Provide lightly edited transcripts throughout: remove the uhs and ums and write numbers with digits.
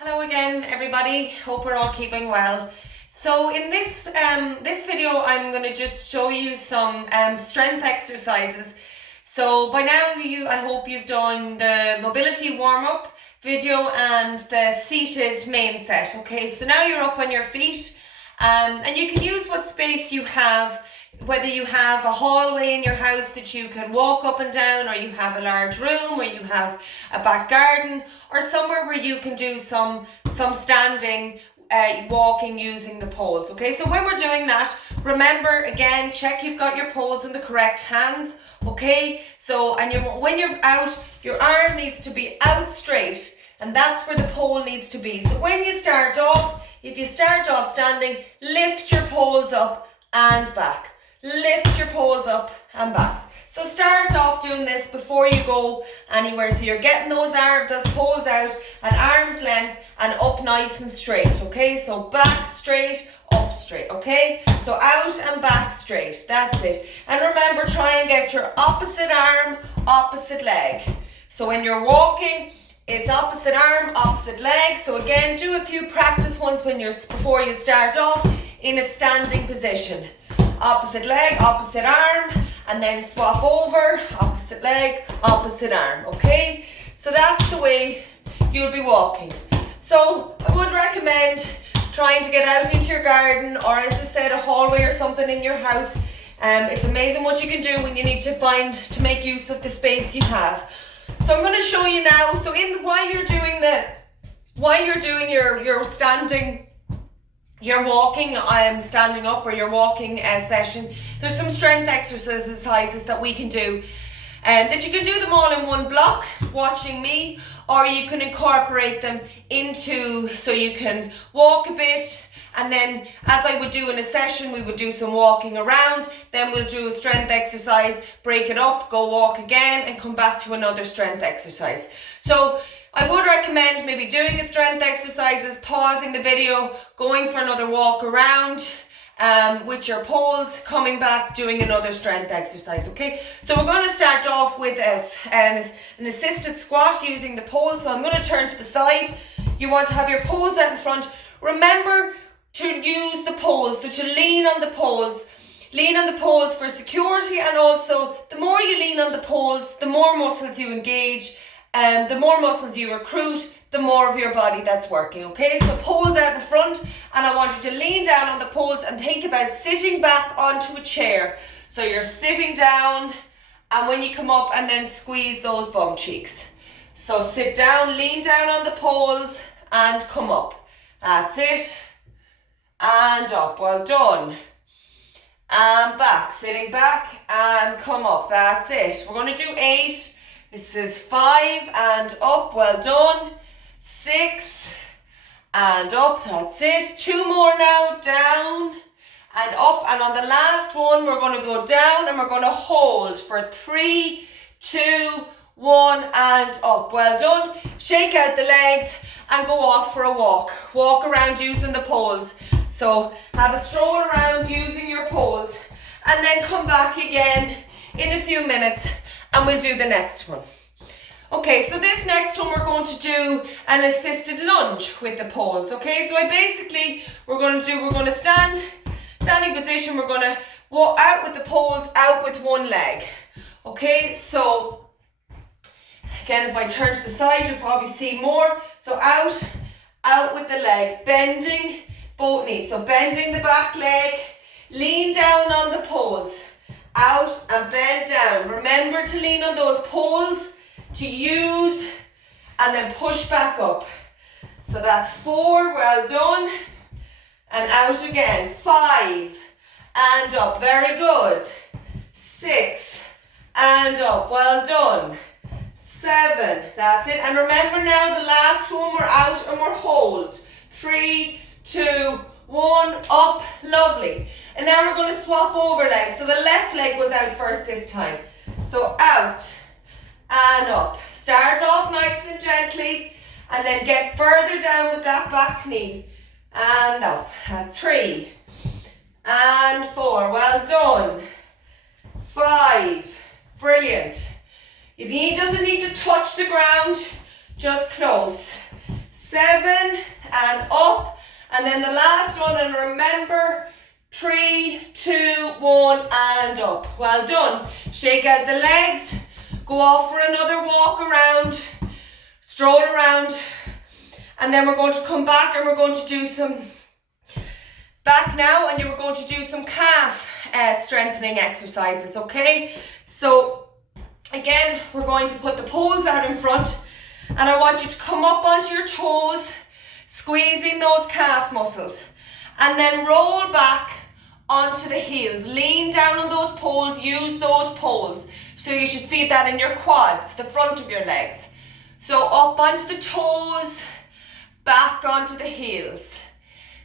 Hello again, everybody. Hope we're all keeping well. So in this video, I'm going to just show you some strength exercises. So by now, I hope you've done the mobility warm-up video and the seated main set. Okay, so now you're up on your feet, and you can use what space you have. Whether you have a hallway in your house that you can walk up and down, or you have a large room, or you have a back garden, or somewhere where you can do some standing walking using the poles. Okay, so when we're doing that, remember again, check you've got your poles in the correct hands. Okay, so when you're out, your arm needs to be out straight, and that's where the pole needs to be. So when you start off, if you start off standing, lift your poles up and back. Lift your poles up and back. So start off doing this before you go anywhere. So you're getting those poles out at arm's length and up nice and straight. Okay, so back straight, up straight. Okay, so out and back straight. That's it. And remember, try and get your opposite arm, opposite leg. So when you're walking, it's opposite arm, opposite leg. So again, do a few practice ones before you start off in a standing position. Opposite leg, opposite arm, and then swap over, opposite leg, opposite arm, okay? So that's the way you'll be walking. So I would recommend trying to get out into your garden, or as I said, a hallway or something in your house. It's amazing what you can do when you need to make use of the space you have. So I'm going to show you now. So while you're doing your standing, you're walking, standing up, or your walking session, there's some strength exercises that we can do, and that you can do them all in one block, watching me, or you can incorporate them so you can walk a bit, and then as I would do in a session, we would do some walking around, then we'll do a strength exercise, break it up, go walk again, and come back to another strength exercise. So I would recommend maybe doing a strength exercises, pausing the video, going for another walk around with your poles, coming back, doing another strength exercise, okay? So we're going to start off with an assisted squat using the poles. So I'm going to turn to the side. You want to have your poles out in front. Remember to use the poles, so to lean on the poles. Lean on the poles for security, and also the more you lean on the poles, the more muscles you engage, and the more muscles you recruit, the more of your body that's working, okay? So poles out in front, and I want you to lean down on the poles and think about sitting back onto a chair. So you're sitting down, and when you come up, and then squeeze those bum cheeks. So sit down, lean down on the poles, and come up. That's it. And up, well done. And back, sitting back, and come up. That's it. We're going to do 8. This is 5 and up, well done. 6 and up, that's it. 2 more now, down and up. And on the last one, we're going to go down and we're going to hold for 3, 2, 1 and up. Well done. Shake out the legs and go off for a walk. Walk around using the poles. So have a stroll around using your poles, and then come back again in a few minutes and we'll do the next one. Okay, so this next one we're going to do an assisted lunge with the poles. Okay, so we're going to standing position, we're going to walk out with the poles, out with one leg. Okay, so again, if I turn to the side, you'll probably see more. So out with the leg, bending both knees. So bending the back leg, lean down on the poles, out and bend down. Remember to lean on those poles, to use, and then push back up. So that's 4, well done, and out again. 5 and up, very good. 6 and up, well done. 7, that's it. And remember now, the last one, we're out and we're hold. 3, 2, 1, up, lovely. And now we're going to swap over legs. So the left leg was out first this time. So out and up. Start off nice and gently, and then get further down with that back knee. And up. 3 and 4, well done. 5, brilliant. Your knee doesn't need to touch the ground, just close. 7 And then the last one, and remember, 3, 2, 1, and up. Well done. Shake out the legs, go off for another walk around, stroll around, and then we're going to come back and we're going to do some back now, and you were going to do some calf strengthening exercises, okay? So again, we're going to put the poles out in front, and I want you to come up onto your toes, squeezing those calf muscles, and then roll back onto the heels. Lean down on those poles, use those poles. So you should feel that in your quads, the front of your legs. So up onto the toes, back onto the heels.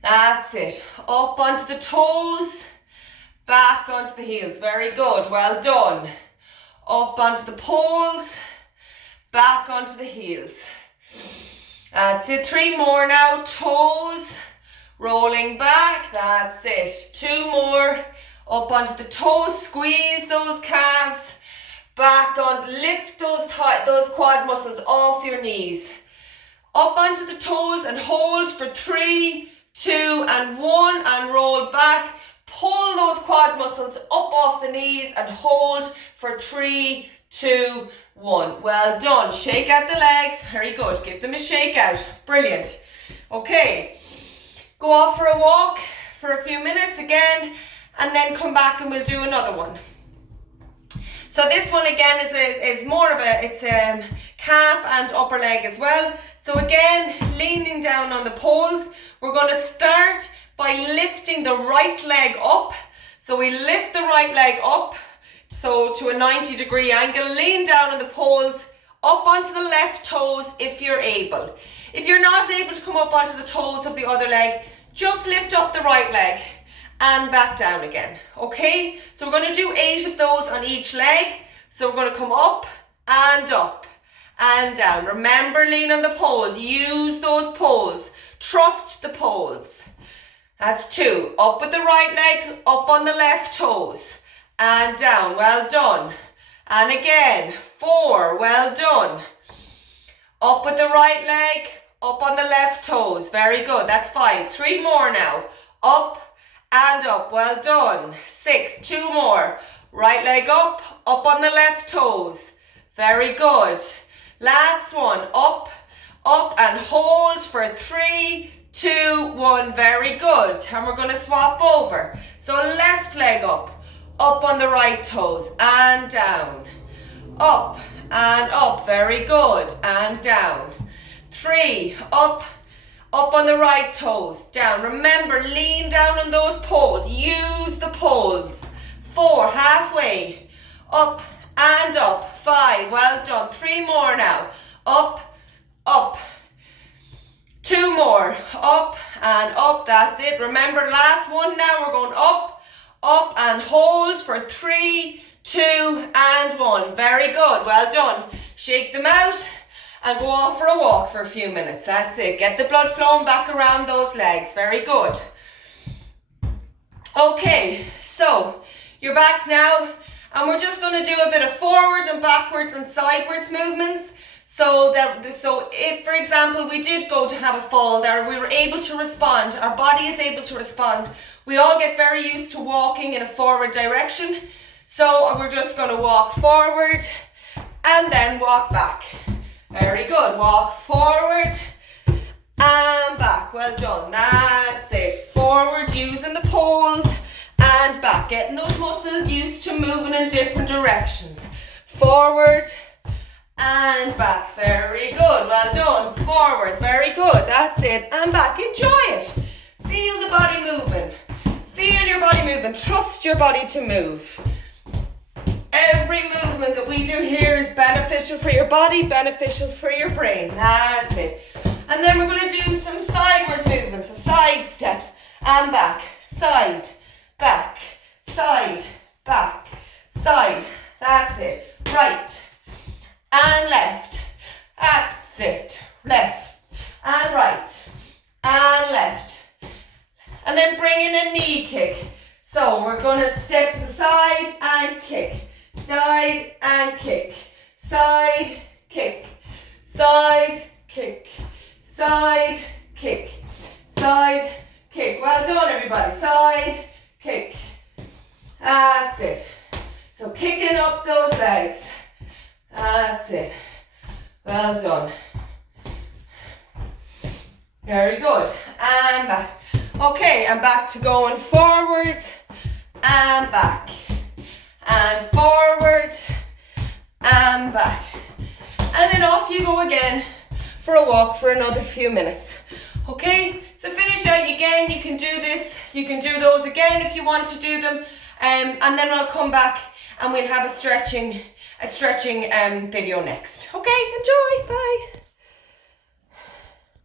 That's it. Up onto the toes, back onto the heels. Very good. Well done. Up onto the poles, back onto the heels. That's it. 3 more now. Toes, rolling back. That's it. 2 more. Up onto the toes. Squeeze those calves. Back on. Lift those quad muscles off your knees. Up onto the toes and hold for 3, 2, and 1, and roll back. Pull those quad muscles up off the knees and hold for 3, 2, 1. Well done. Shake out the legs. Very good. Give them a shake out. Brilliant. Okay. Go off for a walk for a few minutes again, and then come back and we'll do another one. So this one again is more of it's calf and upper leg as well. So again, leaning down on the poles, we're going to start by lifting the right leg up. So we lift the right leg up, so to a 90-degree angle, lean down on the poles, up onto the left toes if you're able. If you're not able to come up onto the toes of the other leg, just lift up the right leg and back down again, okay? So we're going to do 8 of those on each leg. So we're going to come up and down. Remember, lean on the poles, use those poles, trust the poles. That's 2. Up with the right leg, up on the left toes, and down. Well done. And again, 4. Well done. Up with the right leg, up on the left toes. Very good. That's 5. 3 more now. Up and up. Well done. 6. 2 more. Right leg up on the left toes. Very good. Last one. Up, and hold for 3, 2, 1. Very good. And we're going to swap over. So left leg up on the right toes, and down. Up and up. Very good. And down. 3. Up on the right toes, down. Remember, lean down on those poles. Use the poles. 4. Halfway. Up and up. 5. Well done. 3 more now. Up. 2 more. Up and up. That's it. Remember, last one now. We're going up, and hold for 3, 2, and 1. Very good. Well done. Shake them out and go off for a walk for a few minutes. That's it. Get the blood flowing back around those legs. Very good. Okay, so you're back now, and we're just going to do a bit of forward and backwards and sidewards movements. So if, for example, we did go to have a fall there, we were able to respond. Our body is able to respond. We all get very used to walking in a forward direction. So we're just going to walk forward and then walk back. Very good. Walk forward and back. Well done. That's it. Forward using the poles and back. Getting those muscles used to moving in different directions. Forward and back. Very good. Well done. Forwards. Very good. That's it. And back. Enjoy it. Feel the body moving. Feel your body moving. Trust your body to move. Every movement that we do here is beneficial for your body, beneficial for your brain. That's it. And then we're going to do some sidewards movements. So side step and back. Side, back, side, back, side. That's it. Right and left. That's it. Left and right and left. And then bring in a knee kick. So we're going to step to the side and kick. Side and kick. Side, kick. Side, kick. Side, kick. side, kick. Well done, everybody. Side, kick. That's it. So kicking up those legs. That's it. Well done. Very good. And back. Okay, and back to going forward and back. And forward and back. And then off you go again for a walk for another few minutes. Okay, so finish out again. You can do this. You can do those again if you want to do them. And then I'll come back and we'll have a stretching video next. Okay, enjoy. Bye.